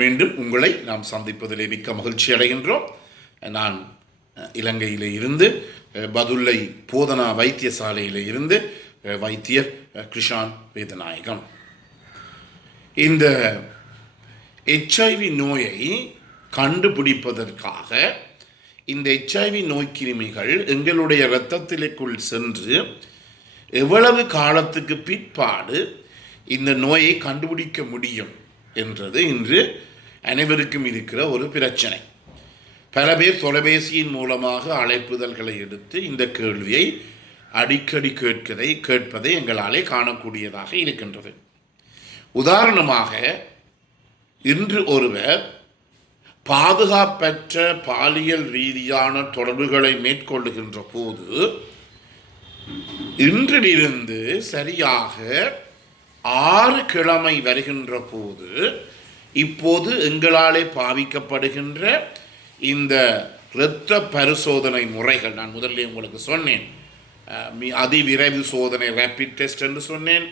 மீண்டும் உங்களை நாம் சந்திப்பதிலே மிக்க மகிழ்ச்சி அடைகின்றோம். நான் இலங்கையிலே இருந்து பதுளை போதனா வைத்தியசாலையிலே இருந்து வைத்தியர் கிருஷான் வேதநாயகம். இந்த HIV நோயை கண்டுபிடிப்பதற்காக இந்த HIV நோய் கிருமிகள் எங்களுடைய இரத்தத்திற்குள் சென்று எவ்வளவு காலத்துக்கு பிற்பாடு இந்த நோயை கண்டுபிடிக்க முடியும் என்றது இன்று அனைவருக்கும் இருக்கிற ஒரு பிரச்சனை. பல பேர் தொலைபேசியின் மூலமாக அழைப்புதல்களை எடுத்து இந்த கேள்வியை அடிக்கடி கேட்பதை எங்களாலே காணக்கூடியதாக இருக்கின்றது. உதாரணமாக, இன்று ஒருவர் பாதுகாப்பற்ற பாலியல் ரீதியான தொடர்புகளை மேற்கொள்ளுகின்ற போது இன்றிலிருந்து சரியாக 6 கிழமை வருகின்ற போது இப்போது எங்களாலே பாவிக்கப்படுகின்ற இந்த இரத்த பரிசோதனை முறைகள், நான் முதல்ல உங்களுக்கு சொன்னேன், அதிவிரைவு சோதனை ரேபிட் டெஸ்ட் என்று சொன்னேன்.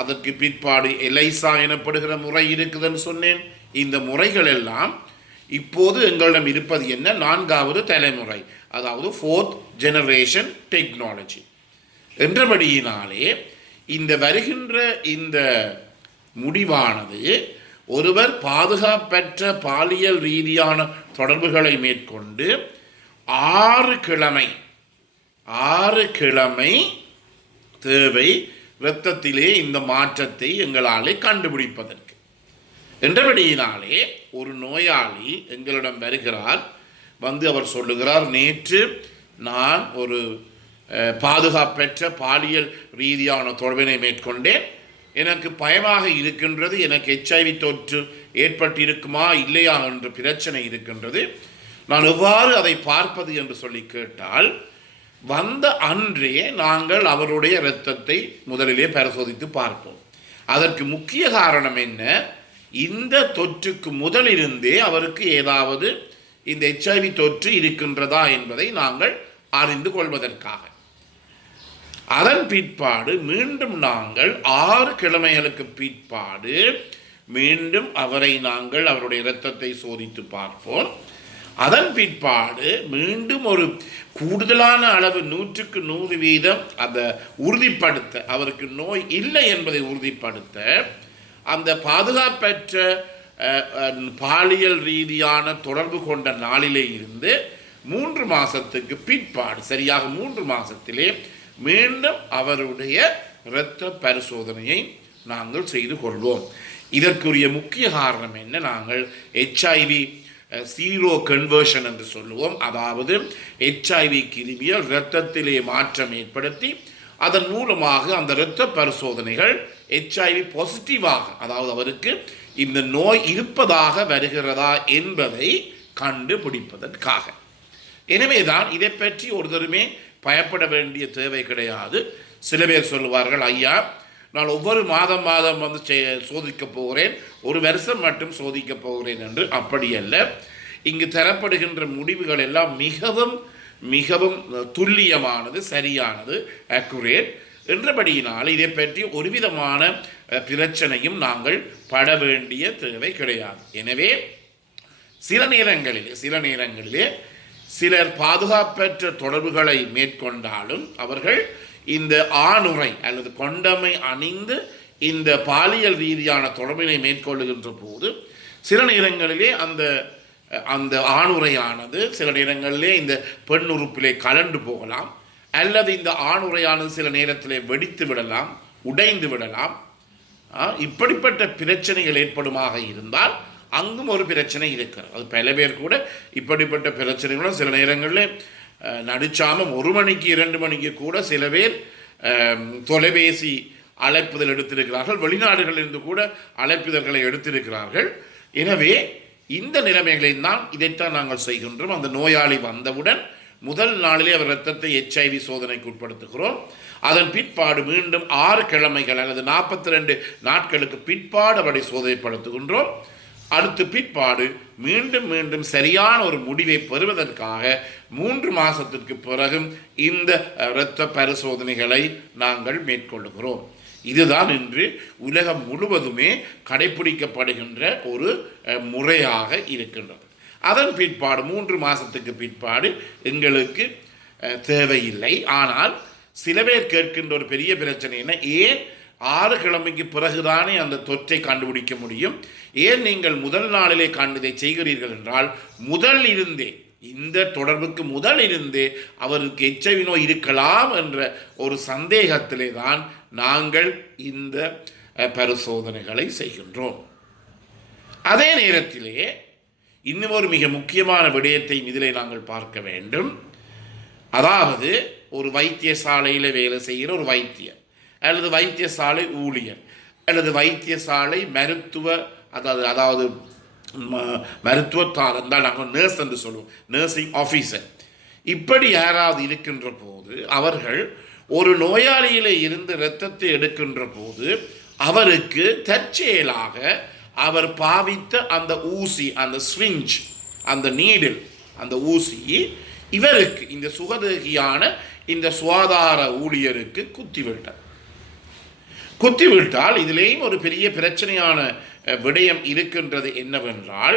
அதற்கு பிற்பாடு எலைசா எனப்படுகிற முறை இருக்குதுன்னு சொன்னேன். இந்த முறைகள் எல்லாம் இப்போது எங்களிடம் இருப்பது என்ன? 4வது தலைமுறை, அதாவது 4th generation டெக்னாலஜி என்றபடியினாலே இந்த வருகின்ற இந்த முடிவானது ஒருவர் பாதுகாப்பற்ற பாலியல் ரீதியான தொடர்புகளை மேற்கொண்டு 6 கிழமை தேவை இரத்தத்திலே இந்த மாற்றத்தை எங்களாலே கண்டுபிடிப்பதற்கு. என்றபடியினாலே ஒரு நோயாளி எங்களிடம் வருகிறார், வந்து அவர் சொல்லுகிறார், நேற்று நான் ஒரு பாதுகாப்பற்ற பாலியல் ரீதியான தொடர்பினை மேற்கொண்டேன், எனக்கு பயமாக இருக்கின்றது, எனக்கு HIV தொற்று ஏற்பட்டிருக்குமா இல்லையா என்ற பிரச்சனை இருக்கின்றது, நான் எவ்வாறு அதை பார்ப்பது என்று சொல்லி கேட்டால், வந்த அன்றே நாங்கள் அவருடைய இரத்தத்தை முதலிலே பரிசோதித்து பார்ப்போம். அதற்கு முக்கிய காரணம் என்ன? இந்த தொற்றுக்கு முதலிருந்தே அவருக்கு ஏதாவது இந்த HIV தொற்று இருக்கின்றதா என்பதை நாங்கள் அறிந்து கொள்வதற்காக. அதன் பிற்பாடு மீண்டும் நாங்கள் 6 கிழமைகளுக்கு பிற்பாடு மீண்டும் அவரை நாங்கள் அவருடைய இரத்தத்தை சோதித்து பார்ப்போம். அதன் பிற்பாடு மீண்டும் ஒரு கூடுதலான அளவு 100க்கு 100% அதை உறுதிப்படுத்த, அவருக்கு நோய் இல்லை என்பதை உறுதிப்படுத்த, அந்த பாதுகாப்பற்ற பாலியல் ரீதியான தொடர்பு கொண்ட நாளிலே இருந்து 3 மாதத்துக்கு பிற்பாடு, சரியாக 3 மாதத்திலே மீண்டும் அவருடைய இரத்த பரிசோதனையை நாங்கள் செய்து கொள்வோம். இதற்குரிய முக்கிய காரணம் என்ன? நாங்கள் HIV ஜீரோ கன்வர்ஷன் என்று சொல்லுவோம். அதாவது HIV கிருமியால் இரத்தத்திலே மாற்றம் ஏற்படுத்தி அதன் மூலமாக அந்த இரத்த பரிசோதனைகள் HIV பாசிட்டிவாக, அதாவது அவருக்கு இந்த நோய் இருப்பதாக வருகிறதா என்பதை கண்டுபிடிப்பதற்காக. எனவேதான் இதை பற்றி ஒருத்தருமே பயப்பட வேண்டிய தேவை கிடையாது. சில பேர் சொல்லுவார்கள், ஐயா நான் ஒவ்வொரு மாதம் வந்து சோதிக்க போகிறேன், 1 வருஷம் மட்டும் சோதிக்க போகிறேன் என்று. அப்படி அல்ல. இங்கு தரப்படுகின்ற முடிவுகள் எல்லாம் மிகவும் மிகவும் துல்லியமானது, சரியானது, அக்குரேட் என்றபடியினால் இதை பற்றி ஒரு விதமான பிரச்சனையும் நாங்கள் பட வேண்டிய தேவை கிடையாது. எனவே சில நேரங்களிலே சிலர் பாதுகாப்பற்ற தொடர்புகளை மேற்கொண்டாலும் அவர்கள் இந்த ஆணுறை அல்லது கொண்டமை அணிந்து இந்த பாலியல் ரீதியான தொடர்பினை மேற்கொள்ளுகின்ற போது சில நேரங்களிலே அந்த ஆணுறையானது சில நேரங்களிலே இந்த பெண் உறுப்பிலே கலண்டு போகலாம், அல்லது இந்த ஆணுறையானது சில நேரத்திலே வெடித்து விடலாம், உடைந்து விடலாம். இப்படிப்பட்ட பிரச்சனைகள் ஏற்படுமாக இருந்தால் அங்கும் ஒரு பிரச்சனை இருக்கிறது. அது பல பேர் கூட இப்படிப்பட்ட பிரச்சனைகளும் சில நேரங்களில் நடிச்சாமல் 1 மணிக்கு 2 மணிக்கு கூட சில பேர் தொலைபேசி அழைப்புதல் எடுத்திருக்கிறார்கள், வெளிநாடுகளிலிருந்து கூட அழைப்புதல்களை எடுத்திருக்கிறார்கள். எனவே இந்த நிலைமைகளில் தான் இதைத்தான் நாங்கள் செய்கின்றோம். அந்த நோயாளி வந்தவுடன் முதல் நாளிலே அவர் இரத்தத்தை HIV சோதனைக்கு உட்படுத்துகிறோம். அதன் பிற்பாடு மீண்டும் 6 கிழமைகள் அல்லது 42 நாட்களுக்கு பிற்பாடு அவரை சோதனைப்படுத்துகின்றோம். அடுத்து பிற்பாடு மீண்டும் சரியான ஒரு முடிவை பெறுவதற்காக 3 மாதத்திற்கு பிறகும் இந்த இரத்த பரிசோதனைகளை நாங்கள் மேற்கொள்ளுகிறோம். இதுதான் இன்று உலகம் முழுவதுமே கடைபிடிக்கப்படுகின்ற ஒரு முறையாக இருக்கின்றது. அதன் பிற்பாடு 3 மாதத்துக்கு பிற்பாடு எங்களுக்கு தேவையில்லை. ஆனால் சில பேர் கேட்கின்ற ஒரு பெரிய பிரச்சனை என்ன, ஏன் 6 கிழமைக்கு பிறகுதானே அந்த தொற்றை கண்டுபிடிக்க முடியும், ஏன் நீங்கள் முதல் நாளிலே இதை செய்கிறீர்கள் என்றால், முதல் இருந்தே இந்த தொடர்புக்கு முதல் இருந்தே அவருக்கு HIV நோய் இருக்கலாம் என்ற ஒரு சந்தேகத்திலே தான் நாங்கள் இந்த பரிசோதனைகளை செய்கின்றோம். அதே நேரத்திலே இன்னும் ஒரு மிக முக்கியமான விடயத்தை இதிலே நாங்கள் பார்க்க வேண்டும். அதாவது ஒரு வைத்தியசாலையில் வேலை செய்கிற ஒரு வைத்தியர் அல்லது வைத்தியசாலை ஊழியர் அல்லது வைத்தியசாலை மருத்துவ அதாவது மருத்துவத்தார் என்றால் நாங்கள் நர்ஸ் என்று சொல்லுவோம், நர்சிங் ஆஃபீஸர், இப்படி யாராவது இருக்கின்ற போது அவர்கள் ஒரு நோயாளியிலே இருந்து இரத்தத்தை எடுக்கின்ற போது அவருக்கு தற்செயலாக அவர் பாவித்த அந்த ஊசி, அந்த ஸ்விஞ்ச், அந்த நீடில், அந்த ஊசி இவருக்கு இந்த சுகதேகியான இந்த சுகாதார ஊழியருக்கு குத்திவிட்டால் இதிலேயும் ஒரு பெரிய பிரச்சனையான விடயம் இருக்கின்றது. என்னவென்றால்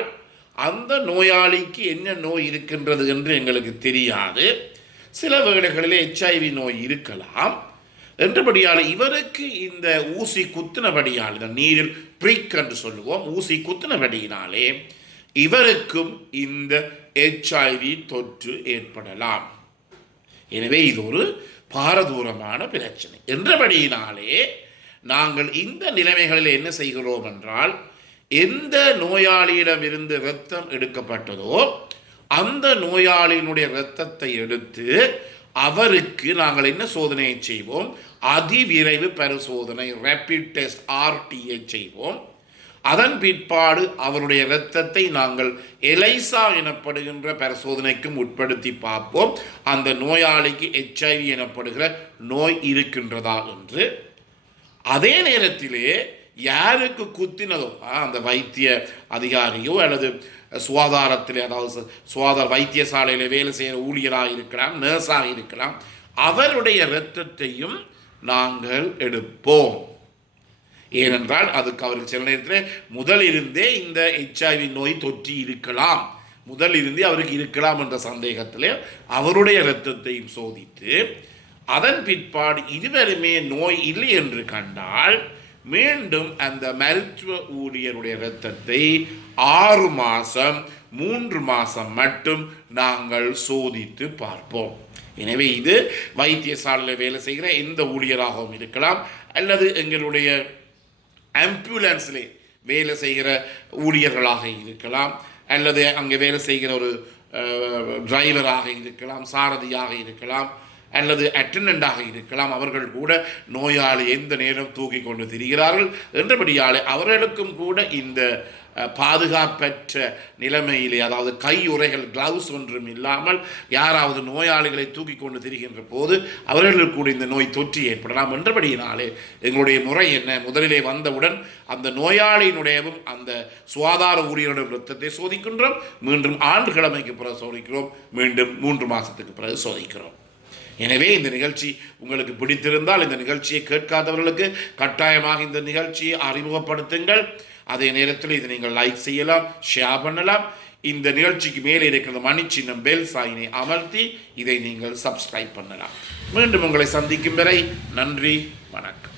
அந்த நோயாளிக்கு என்ன நோய் இருக்கின்றது என்று எங்களுக்கு தெரியாது. சில வேளைகளிலே HIV நோய் இருக்கலாம். என்றபடியால் இவருக்கு இந்த ஊசி குத்தினபடியால், இந்த நீரில் பிரிக் என்று சொல்லுவோம், ஊசி குத்தினபடியினாலே இவருக்கும் இந்த HIV தொற்று ஏற்படலாம். எனவே இது ஒரு பாரதூரமான பிரச்சனை. என்றபடியினாலே நாங்கள் இந்த நிலைமைகளில் என்ன செய்கிறோம் என்றால், எந்த நோயாளியிடமிருந்து இரத்தம் எடுக்கப்பட்டதோ அந்த நோயாளியினுடைய இரத்தத்தை எடுத்து அவருக்கு நாங்கள் என்ன சோதனையை செய்வோம், அதிவிரைவு பரிசோதனை, ரேபிட் டெஸ்ட், RTA செய்வோம். அதன் பிற்பாடு அவருடைய இரத்தத்தை நாங்கள் எலைசா எனப்படுகின்ற பரிசோதனைக்கும் உட்படுத்தி பார்ப்போம், அந்த நோயாளிக்கு HIV எனப்படுகிற நோய் இருக்கின்றதா என்று. அதே நேரத்திலே யாருக்கு குத்தினதோ அந்த வைத்திய அதிகாரியோ அல்லது சுகாதாரத்திலே, அதாவது சுகாதார வைத்தியசாலையில் வேலை செய்கிற ஊழியராக இருக்கலாம், நர்ஸாக இருக்கலாம், அவருடைய இரத்தத்தையும் நாங்கள் எடுப்போம். ஏனென்றால் அதுக்கு அவருக்கு சில நேரத்தில் முதலிருந்தே இந்த HIV நோய் தொற்றி இருக்கலாம், முதலிருந்தே அவருக்கு இருக்கலாம் என்ற சந்தேகத்திலே அவருடைய இரத்தத்தையும் சோதித்து அதன் பிற்பாடு இதுவரையுமே நோய் இல்லை என்று கண்டால் மீண்டும் அந்த மருத்துவ ஊழியருடைய இரத்தத்தை 6 மாதம் 3 மாதம் மட்டும் நாங்கள் சோதித்து பார்ப்போம். எனவே இது வைத்தியசாலையில் வேலை செய்கிற எந்த ஊழியராகவும் இருக்கலாம், அல்லது எங்களுடைய ஆம்புலன்ஸில் வேலை செய்கிற ஊழியர்களாக இருக்கலாம், அல்லது அங்கே வேலை செய்கிற ஒரு டிரைவராக இருக்கலாம், சாரதியாக இருக்கலாம், அல்லது அட்டெண்டண்டாக இருக்கலாம். அவர்கள் கூட நோயாளி எந்த நேரம் தூக்கி கொண்டு திரிகிறார்கள் என்றபடியாலே அவர்களுக்கும் கூட இந்த பாதுகாப்பற்ற நிலைமையிலே, அதாவது கையுறைகள், கிளவுஸ் ஒன்றும் இல்லாமல் யாராவது நோயாளிகளை தூக்கி கொண்டு திரிகின்ற போது அவர்களுக்கு கூட இந்த நோய் தொற்று ஏற்படலாம். என்றபடியினாலே எங்களுடைய முறை என்ன, முதலிலே வந்தவுடன் அந்த நோயாளியினுடையவும் அந்த சுகாதார ஊழியருடைய இரத்தத்தை சோதிக்கின்றோம், மீண்டும் 6 கிழமைக்கு பிறகு சோதிக்கிறோம், மீண்டும் 3 மாதத்துக்கு பிறகு சோதிக்கிறோம். எனவே இந்த நிகழ்ச்சி உங்களுக்கு பிடித்திருந்தால் இந்த நிகழ்ச்சியை கேட்காதவர்களுக்கு கட்டாயமாக இந்த நிகழ்ச்சியை அறிமுகப்படுத்துங்கள். அதே நேரத்தில் இதை நீங்கள் லைக் செய்யலாம், ஷேர் பண்ணலாம். இந்த நிகழ்ச்சிக்கு மேலே இருக்கிற மணி சின்னம் பெல் சாயினை அமர்த்தி இதை நீங்கள் சப்ஸ்கிரைப் பண்ணலாம். மீண்டும் உங்களை சந்திக்கும் வரை நன்றி, வணக்கம்.